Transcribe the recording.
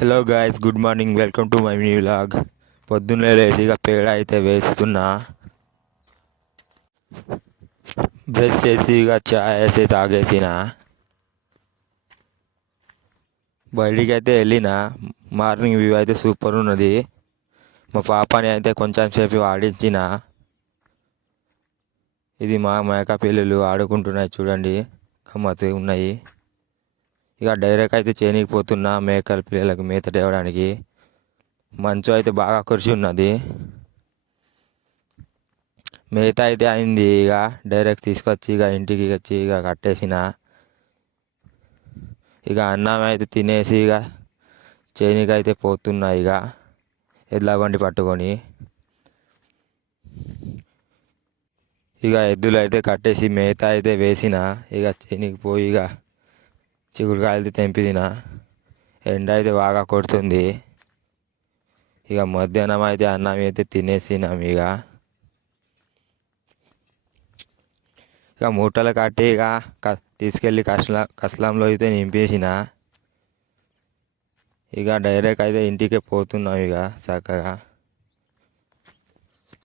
Hello guys, good morning. Welcome to my new vlog. పొద్దున్నే లేచి ఇక పేడ అయితే వేస్తున్నా. బ్రష్ చేసి ఇక చాయ్ వేసి తాగేసిన. బయటికి అయితే వెళ్ళిన. మార్నింగ్ వ్యూ అయితే సూపర్ ఉన్నది. మా పాపని అయితే కొంచెం సేపు ఆడించిన. ఇది మా మేక పిల్లలు ఆడుకుంటున్నాయి చూడండి, గమ్మత్తు ఉన్నాయి. ఇక డైరెక్ట్ అయితే చేనికి పోతున్నా మేకల పిల్లలకు మేత తేవడానికి. మంచు అయితే బాగా కురిసి ఉన్నది. మేత అయితే అయింది. ఇక డైరెక్ట్ తీసుకొచ్చి ఇక ఇంటికి వచ్చి ఇక కట్టేసిన. ఇక అన్నం అయితే తినేసి ఇక చేనికి అయితే పోతున్నా. ఇక ఎడ్ల బండి పట్టుకొని ఇక ఎద్దులు అయితే కట్టేసి మేత అయితే వేసిన. ఇక చేనికి పోయి ఇక చిగురుకాయలు తెంపిన. ఎండ అయితే బాగా కొడుతుంది. ఇక మధ్యాహ్నం అయితే అన్నం అయితే తినేసినాం. ఇక మూటలు కట్టి ఇక తీసుకెళ్ళి కస్లంలో అయితే నింపేసిన. ఇక డైరెక్ట్ అయితే ఇంటికే పోతున్నాం ఇక చక్కగా.